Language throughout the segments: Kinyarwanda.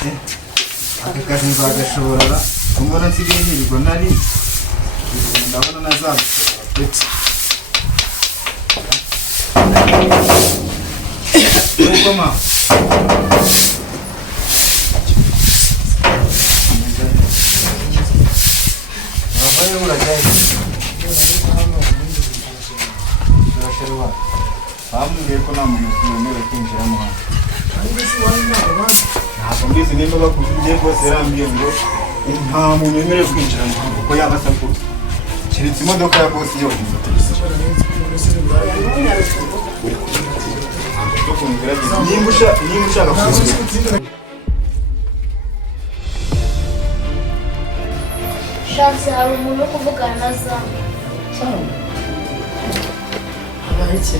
aka kazi nzagashobora kumbona nsigaye ntirirwa nari ndabona nazabishobora peti ukoma abaye urajyaye turasherwa bambwiye ko nta muntu wemerewe kwinjiramo hano ntabwo mbizi nimba bakubwiye rwose yarambwiye ngo nta muntu wemerewe kwinjira mu rugo kuko yaba asakura keretse imodoka ya bosi yonyine nimba ushaka kuzinjira Shanse hari umuntu wo kuvugana na Zamu. Habaye iki?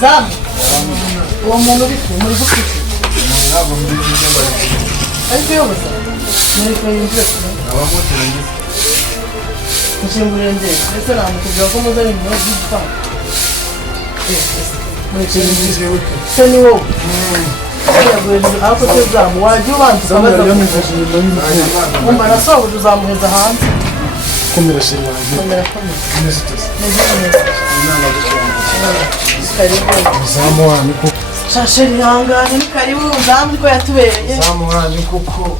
Zamu. Uwo muntu uri muri gufite. ntabwo muri ibyo bari Ariko yose. Muri ko yinjira. abamuteranye Mushimburende. Ese namukubwira ko muzari mu gipfa. Muri cyinjije wewe. Seni wo. Ako tezamu wajya ubanza ukabaza umara sobo tuzamuheza hanze komera shiri wanjye komera komera neza tese zamu wanyu kuko shasheri hanganye ni karibu zamu ko yatubereye zamu wanyu kuko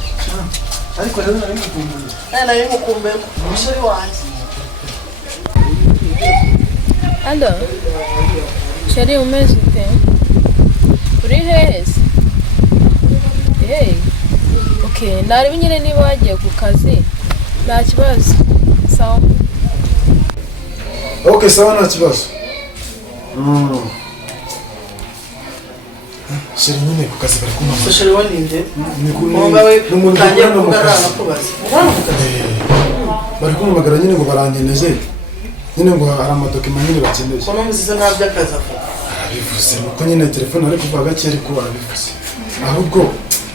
ariko rero nari mukumbuye nari mukumbuye shasheri wanjye Alo, sheri umeze ute? Uri heza? Hey, okay, narebe nyine niba wagiye ku kazi, nta kibazo, sawa. okay sawa nta kibazo shiri nyine ku kazi bari kumama shasheri waninde ni ku mugawe n'umuntu utangiye no mu kugarana kazi kubaza mwana ku kazi bari kumamagara nyine ngo barangeneje nyine ngo hari amadokima nyine bakeneye kono muzizo nta by'akazi avuga arabivuze nuko nyine telefone ari kuva gake ariko arabivuze ahubwo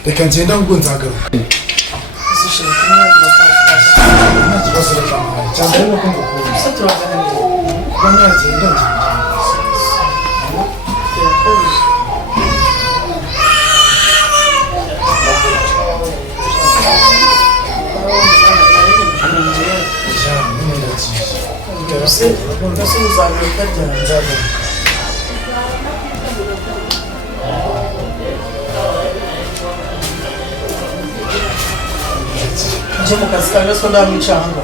reka ngenda ahubwo nzagaruka shasheri kumwe ndafasha nta kibazo reka muhaye cyane rero ko ngukunda se turaganira kuba nagenda ngenda Nasi uzagaruka ryari nzagaruka mujye mu kazi kandi ko ndamwicanga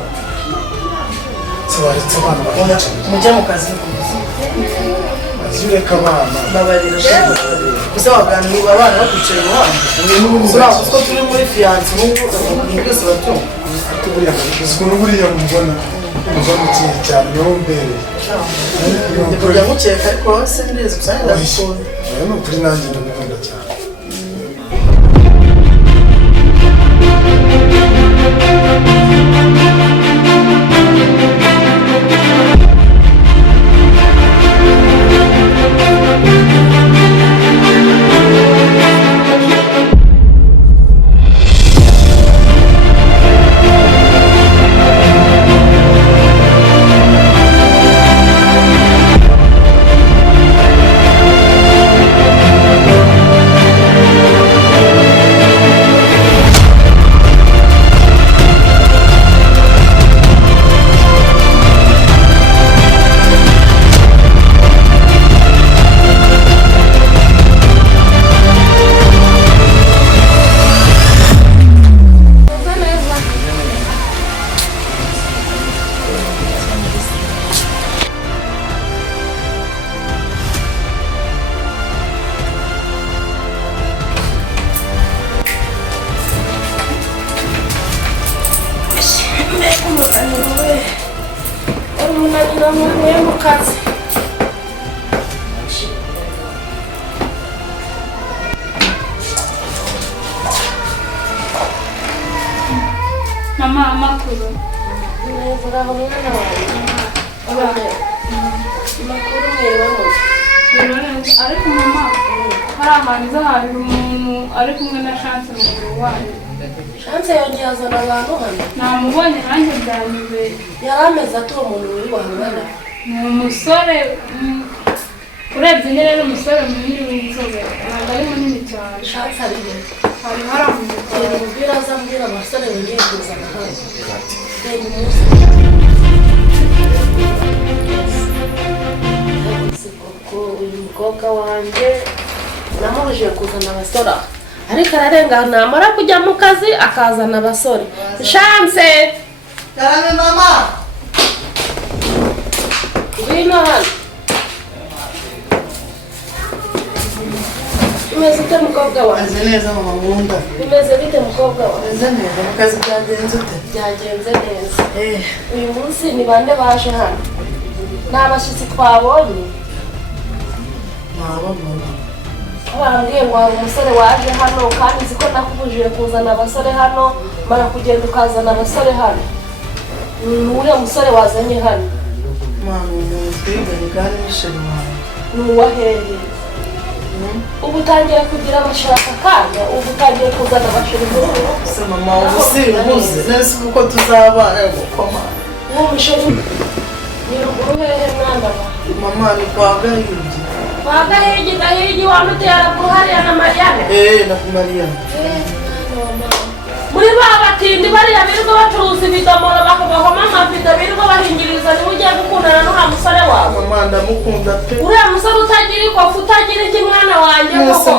baretse abana bakica mujye mu kazi azi ureka abana babarira gusa waganira abana bakwicaye iruhande ko turi muri fiyanse n'ubu byose batumva tuburiya ubuzima n'uburiya mubona mubona ikintu cyane niho mbereye ndi kujya mukeka ariko hose neza gusa ndabikunda ni ukuri nanjye ndamukunda cyane Mama amakuru. Neza uraho mwana wawe. Makuru mwebamo. ariko mama hari ahantu izahahira umuntu ari kumwe na Chance mu biro wayo. Chance yongeye azana abantu hano. Namubonye nanjye byanyubeye. Yari ameze ati uwo muntu uri wahangana. Ni umusore urebye nyine ni umusore munini w'inzobe ntabwo ari munini cyane. Chance ari he? Hari haramubwira umubwira azambwira abasore bongeye kuzana hano. Uyu mukobwa wanjye namubujije kuzana abasore ariko ararenga namara kujya mu kazi akazana abasore. Chance Karame mama ngwino hano. Umeze ute mukobwa wanjye? Meze neza mama nkunda. Umeze bite mukobwa wanjye? Meze neza mu kazi byagenze ute? Byagenze neza. Uyu munsi ni bande baje hano? Ni abashyitsi twabonye. Bambwiye ngo hari umusore waje hano kandi nzi ko nakubujije kuzana abasore hano mara kugenda ukazana abasore hano. Uriya musore wazanye hano mama umuntu twiganye kandi nisheri wawe ni uwahehe? Ubu utangiye kugira abashaka kanya, ubu utangiye kuzana abashiri mu rugo. se mama ubu si ubuze neza kuko tuzabana gukoma Umusheri ni ruguru hehe mwana wa? mama ni kwa Gahigi. Kwa Gahigi wamutera kuhariya na Mariana? Na Mariana. Muri babatindi bariya birirwa bacuruza ibidomoro bakabahoma amavido birirwa bahingiriza niba ugiye gukundana n'uriya musore wawe. Mama ndamukunda pe. Uriya musore utagira ikofu utagira iki mwana wanjye koko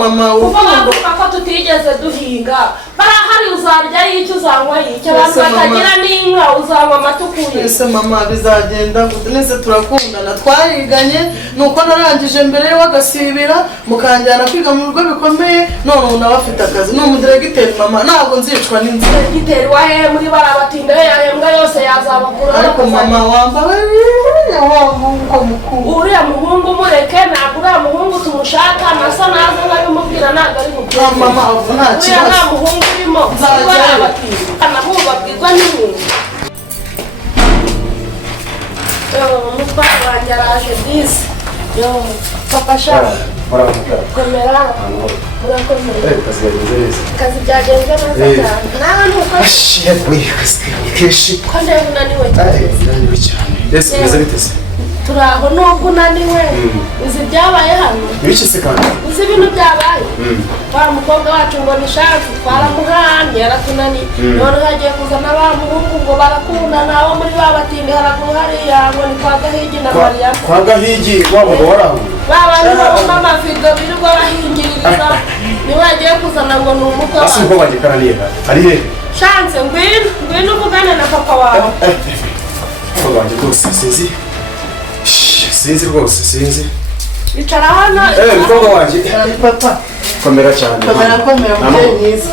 kuko bavuga ko tutigeze duhinga barahari uzarya y'icyo uzanywa y'icyo abantu batagira n'inka uzanywa amata ukuye. Ese mama bizagenda gute nese turakundana twariganye nuko narangije mbere yo agasibira mukanjyana kwiga mu rugo bikomeye none ubu nawe afite akazi ni umudiregiteri mama ntabwo nzicwa n'inzira. Diregiteri wa he muri barabatinda he yahembwa yose yazabakura. Ariko mama wambaye muhungu mukuru. Uriya muhungu mureke ntabwo uriya muhungu tumushaka amasa naza nkabimubwira ntabwo ari mubwira. Mama avu nta kibazo. Uriya nta muhungu urimo barabatinda anahubwo babwirwa n'ibintu. Umutwaro wanjye araje bisi. Papa shaka komera murakomeye. Kazi byagenze neza cyane. Nawe nuko ko ndeba unaniwe cyane. Ese meze bite se? Turaho nubwo unaniwe. Uzi ibyabaye hano? Ibiki se kandi? Uzi ibintu byabaye? Wa mukobwa wacu ngo ni Chance twaramuhamye yaratunaniye. None hagiye kuzana ba muhungu ngo barakundana abo muri babatindi haraguru hariya ngo ni kwa Gahigi na Mariana. Kwa Gahigi wa mugabo waraho? Babandi b'amavido birirwa bahingiriza niwe agiye kuzana ngo ni umukwe wawe. Ase uko bagikana niye ari he? Chance ngwino uvugane na papa wawe. Papa wanjye rwose sinzi rwose sinzi. Icara hano. Mukobwa wanjye. Papa. Komera cyane. Komera mubyeyi mwiza.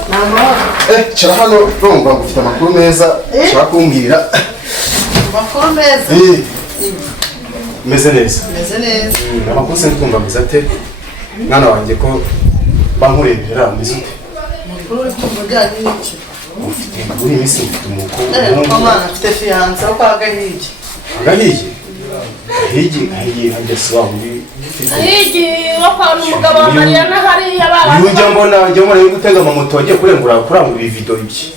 Cara hano urumva ngufite amakuru meza ushaka kumbwira. Amakuru meza? Meze neza. Meze neza. Amakuru se ndikumva meze ate? Mwana wanjye ko bankurebera meze ute? Amakuru uri kumva ujyanye n'iki? Ufite muri iyi minsi mfite umukobwa. Mama afite fiyanse wo kwa Gahigi. Gahigi? Gahigi ageze wa muri. Gahigi wo kwa umugabo wa Mariana hariya baba. Ujya mbona yo gutega amamoto wagiye kurangura ibivido ibiki.